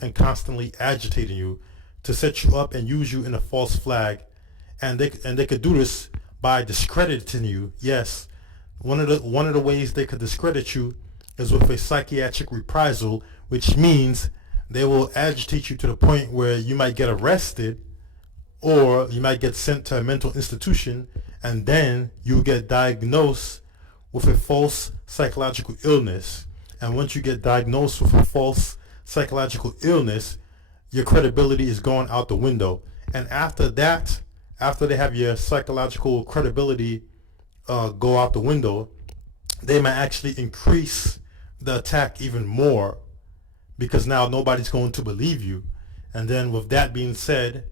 and constantly agitating you to set you up and use you in a false flag. And they could do this by discrediting you. Yes, one of the ways they could discredit you is with a psychiatric reprisal, which means they will agitate you to the point where you might get arrested or you might get sent to a mental institution, and then you get diagnosed with a false psychological illness. And once you get diagnosed with a false psychological illness, your credibility is going out the window. And after that, after they have your psychological credibility go out the window, they might actually increase the attack even more, because now nobody's going to believe you. And then with that being said,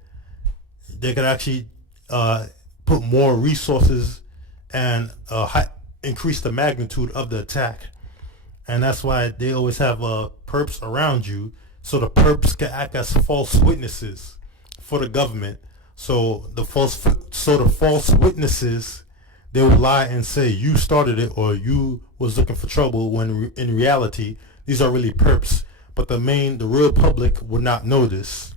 they could actually put more resources and increase the magnitude of the attack. And that's why they always have perps around you, so the perps can act as false witnesses for the government. So the false witnesses, they would lie and say you started it or you was looking for trouble, when in reality these are really perps. But the real public would not know this.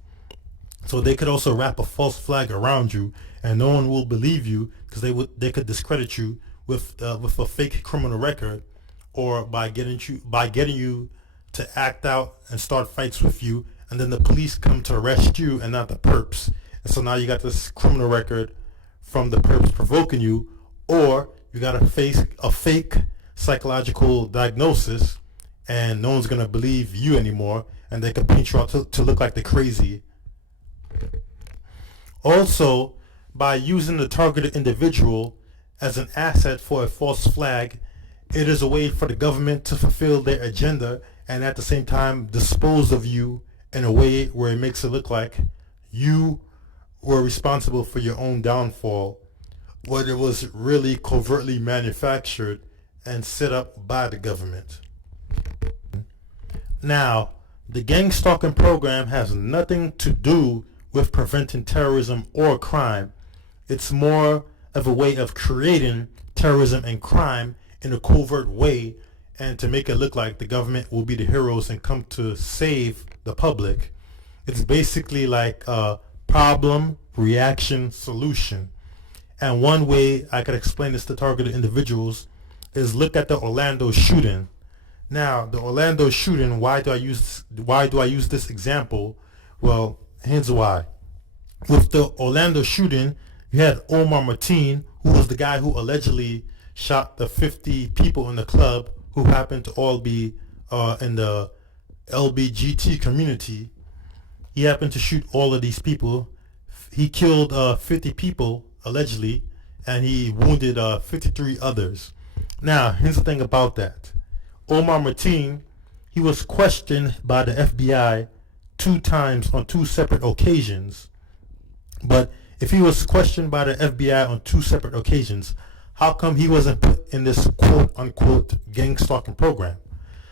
So they could also wrap a false flag around you, and no one will believe you, because they could discredit you with a fake criminal record, or by getting you to act out and start fights with you, and then the police come to arrest you and not the perps. And so now you got this criminal record from the perps provoking you, or you got to face a fake psychological diagnosis, and no one's gonna believe you anymore, and they can paint you out to look like the crazy. Also, by using the targeted individual as an asset for a false flag, it is a way for the government to fulfill their agenda and at the same time dispose of you in a way where it makes it look like you were responsible for your own downfall, when it was really covertly manufactured and set up by the government. Now, the gang stalking program has nothing to do with preventing terrorism or crime. It's more of a way of creating terrorism and crime in a covert way, and to make it look like the government will be the heroes and come to save the public. It's basically like a problem, reaction, solution. And one way I could explain this to targeted individuals is look at the Orlando shooting. Now, the Orlando shooting, why do I use this example? Well, here's why. With the Orlando shooting, you had Omar Martin, who was the guy who allegedly shot the 50 people in the club, who happened to all be in the LBGT community. He happened to shoot all of these people. He killed 50 people, allegedly, and he wounded 53 others. Now, here's the thing about that. Omar Martin, he was questioned by the FBI 2 times on 2 separate occasions. But if he was questioned by the FBI on 2 separate occasions, how come he wasn't put in this quote-unquote gang stalking program?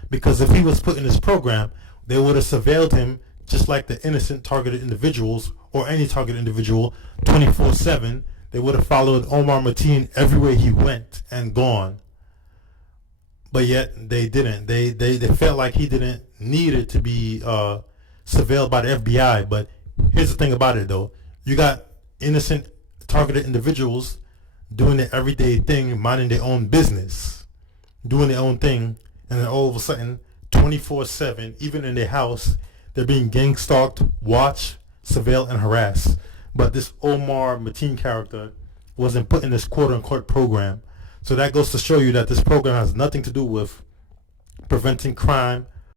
Because if he was put in this program, they would have surveilled him just like the innocent targeted individuals, or any targeted individual, 24/7. They would have followed Omar Martin everywhere he went and gone. But yet they didn't. They felt like he didn't need it to be surveilled by the FBI. But here's the thing about it, though. You got innocent targeted individuals doing their everyday thing, minding their own business, doing their own thing, and then all of a sudden, 24/7, even in their house, they're being gang stalked, watched, surveilled, and harassed. But this Omar Martin character wasn't put in this quote-unquote program. So that goes to show you that this program has nothing to do with preventing crime